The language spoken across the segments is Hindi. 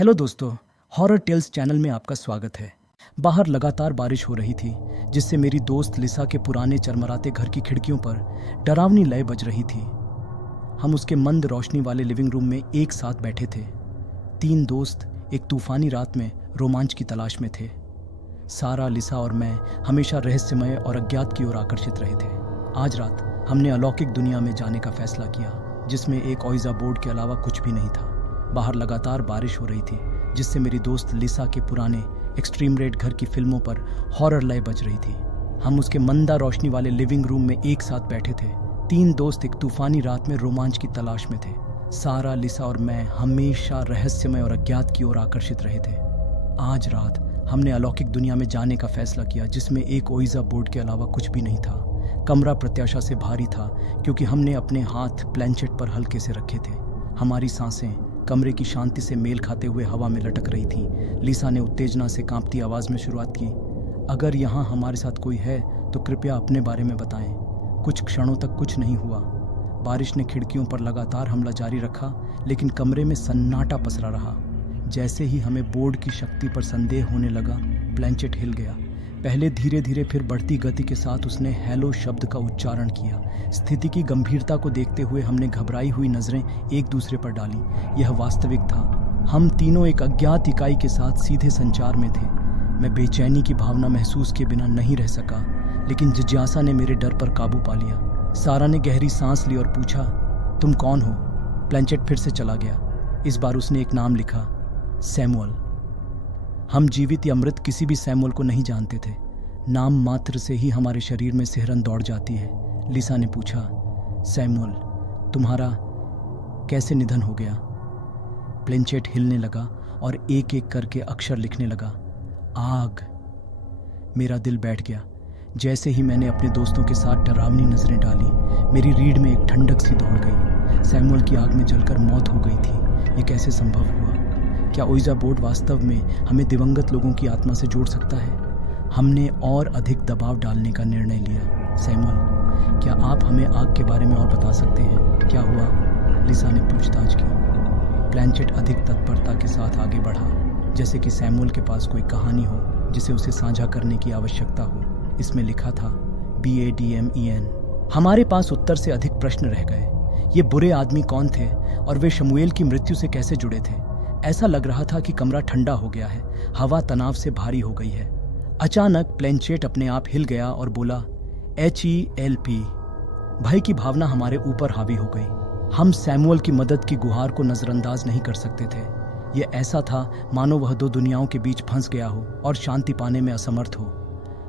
हेलो दोस्तों, हॉरर टेल्स चैनल में आपका स्वागत है। बाहर लगातार बारिश हो रही थी, जिससे मेरी दोस्त लिसा के पुराने चरमराते घर की खिड़कियों पर डरावनी लय बज रही थी। हम उसके मंद रोशनी वाले लिविंग रूम में एक साथ बैठे थे। 3 दोस्त एक तूफानी रात में रोमांच की तलाश में थे। सारा, लिसा और मैं हमेशा रहस्यमय और अज्ञात की ओर आकर्षित रहे थे। आज रात हमने अलौकिक दुनिया में जाने का फैसला किया, जिसमें एक ओइजा बोर्ड के अलावा कुछ भी नहीं था। बाहर लगातार बारिश हो रही थी, जिससे मेरी दोस्त लिसा के पुराने एक्सट्रीम रेड घर की फिल्मों पर हॉरर लय बज रही थी। हम उसके मंदा रोशनी वाले लिविंग रूम में एक साथ बैठे थे। 3 दोस्त एक तूफानी रात में रोमांच की तलाश में थे। सारा, लिसा और मैं हमेशा रहस्यमय और अज्ञात की ओर आकर्षित रहे थे। आज रात हमने अलौकिक दुनिया में जाने का फैसला किया, जिसमें एक ओइजा बोर्ड के अलावा कुछ भी नहीं था। कमरा प्रत्याशा से भारी था, क्योंकि हमने अपने हाथ प्लैंचेट पर हल्के से रखे थे। हमारी सांसें कमरे की शांति से मेल खाते हुए हवा में लटक रही थी। लिसा ने उत्तेजना से कांपती आवाज में शुरुआत की, अगर यहाँ हमारे साथ कोई है तो कृपया अपने बारे में बताएं। कुछ क्षणों तक कुछ नहीं हुआ। बारिश ने खिड़कियों पर लगातार हमला जारी रखा, लेकिन कमरे में सन्नाटा पसरा रहा। जैसे ही हमें बोर्ड की शक्ति पर संदेह होने लगा, प्लैंचेट हिल गया। पहले धीरे धीरे, फिर बढ़ती गति के साथ उसने हेलो शब्द का उच्चारण किया। स्थिति की गंभीरता को देखते हुए हमने घबराई हुई नजरें एक दूसरे पर डाली। यह वास्तविक था। हम तीनों एक अज्ञात इकाई के साथ सीधे संचार में थे। मैं बेचैनी की भावना महसूस किए बिना नहीं रह सका, लेकिन जिज्ञासा ने मेरे डर पर काबू पा लिया। सारा ने गहरी सांस ली और पूछा, तुम कौन हो? प्लैंचेट फिर से चला गया। इस बार उसने एक नाम लिखा, सैमुअल। हम जीवित या मृत किसी भी सैमुअल को नहीं जानते थे। नाम मात्र से ही हमारे शरीर में सिहरन दौड़ जाती है। लिसा ने पूछा, सैमुअल, तुम्हारा कैसे निधन हो गया? प्लेनचेट हिलने लगा और एक एक करके अक्षर लिखने लगा। आग। मेरा दिल बैठ गया। जैसे ही मैंने अपने दोस्तों के साथ डरावनी नजरें डाली, मेरी रीढ़ में एक ठंडक सी दौड़ गई। सैमुअल की आग में जलकर मौत हो गई थी। ये कैसे संभव हुआ? क्या ओइजा बोर्ड वास्तव में हमें दिवंगत लोगों की आत्मा से जोड़ सकता है? हमने और अधिक दबाव डालने का निर्णय लिया। सैमुअल, क्या आप हमें आग के बारे में और बता सकते हैं? क्या हुआ? लिसा ने पूछताछ की। प्लैंचेट अधिक तत्परता के साथ आगे बढ़ा, जैसे कि सैमुअल के पास कोई कहानी हो जिसे उसे साझा करने की आवश्यकता हो। इसमें लिखा था BADMEN। हमारे पास उत्तर से अधिक प्रश्न रह गए। ये बुरे आदमी कौन थे और वे शमूएल की मृत्यु से कैसे जुड़े थे? ऐसा लग रहा था कि कमरा ठंडा हो गया है। हवा तनाव से भारी हो गई है। अचानक प्लेनचेट अपने आप हिल गया और बोला, HELP। भय की भावना हमारे ऊपर हावी हो गई। हम सैमुअल की मदद की गुहार को नजरअंदाज नहीं कर सकते थे। यह ऐसा था मानो वह 2 दुनियाओं के बीच फंस गया हो और शांति पाने में असमर्थ हो।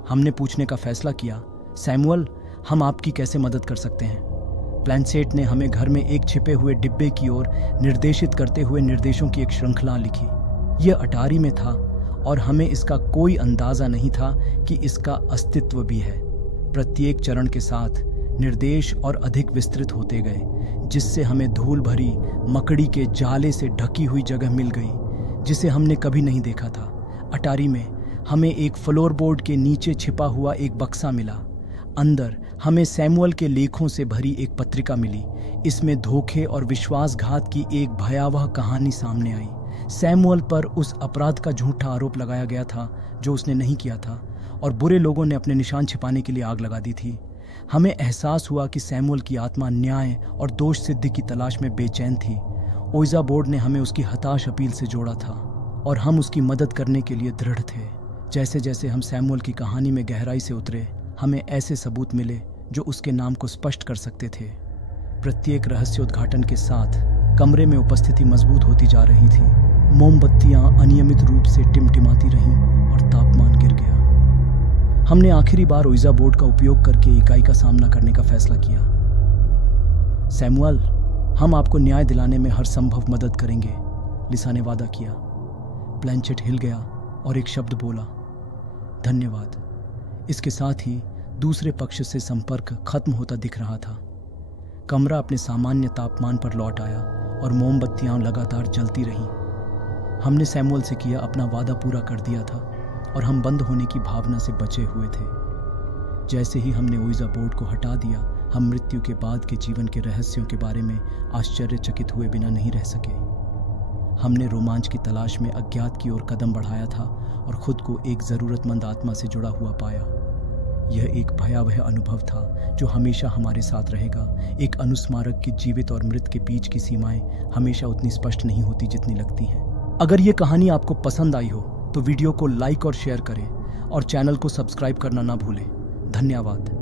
हमने पूछने का फैसला किया, सैमुअल, हम आपकी कैसे मदद कर सकते हैं? प्लैंचेट ने हमें घर में एक छिपे हुए डिब्बे की ओर निर्देशित करते हुए निर्देशों की एक श्रृंखला लिखी। यह अटारी में था और हमें इसका कोई अंदाजा नहीं था कि इसका अस्तित्व भी है। प्रत्येक चरण के साथ निर्देश और अधिक विस्तृत होते गए, जिससे हमें धूल भरी मकड़ी के जाले से ढकी हुई जगह मिल गई, जिसे हमने कभी नहीं देखा था। अटारी में हमें एक फ्लोरबोर्ड के नीचे छिपा हुआ एक बक्सा मिला। अंदर हमें सैमुअल के लेखों से भरी एक पत्रिका मिली। इसमें धोखे और विश्वासघात की एक भयावह कहानी सामने आई। सैमुअल पर उस अपराध का झूठा आरोप लगाया गया था जो उसने नहीं किया था, और बुरे लोगों ने अपने निशान छिपाने के लिए आग लगा दी थी। हमें एहसास हुआ कि सैमुअल की आत्मा न्याय और दोष सिद्धि की तलाश में बेचैन थी। ओइजा बोर्ड ने हमें उसकी हताश अपील से जोड़ा था और हम उसकी मदद करने के लिए दृढ़ थे। जैसे जैसे हम सैमुअल की कहानी में गहराई से उतरे, हमें ऐसे सबूत मिले जो उसके नाम को स्पष्ट कर सकते थे। प्रत्येक रहस्योद्घाटन के साथ कमरे में उपस्थिति मजबूत होती जा रही थी। मोमबत्तियां अनियमित रूप से टिमटिमाती रहीं और तापमान गिर गया। हमने आखिरी बार ओइजा बोर्ड का उपयोग करके इकाई का सामना करने का फैसला किया। सैमुअल, हम आपको न्याय दिलाने में हर संभव मदद करेंगे, लिसा ने वादा किया। प्लैंचेट हिल गया और एक शब्द बोला, धन्यवाद। इसके साथ ही दूसरे पक्ष से संपर्क खत्म होता दिख रहा था। कमरा अपने सामान्य तापमान पर लौट आया और मोमबत्तियां लगातार जलती रहीं। हमने सैमुअल से किया अपना वादा पूरा कर दिया था और हम बंद होने की भावना से बचे हुए थे। जैसे ही हमने ओइजा बोर्ड को हटा दिया, हम मृत्यु के बाद के जीवन के रहस्यों के बारे में आश्चर्यचकित हुए बिना नहीं रह सके। हमने रोमांच की तलाश में अज्ञात की ओर कदम बढ़ाया था और खुद को एक ज़रूरतमंद आत्मा से जुड़ा हुआ पाया। यह एक भयावह अनुभव था जो हमेशा हमारे साथ रहेगा। एक अनुस्मारक की जीवित और मृत के बीच की सीमाएं हमेशा उतनी स्पष्ट नहीं होती जितनी लगती हैं। अगर ये कहानी आपको पसंद आई हो तो वीडियो को लाइक और शेयर करें और चैनल को सब्सक्राइब करना ना भूलें। धन्यवाद।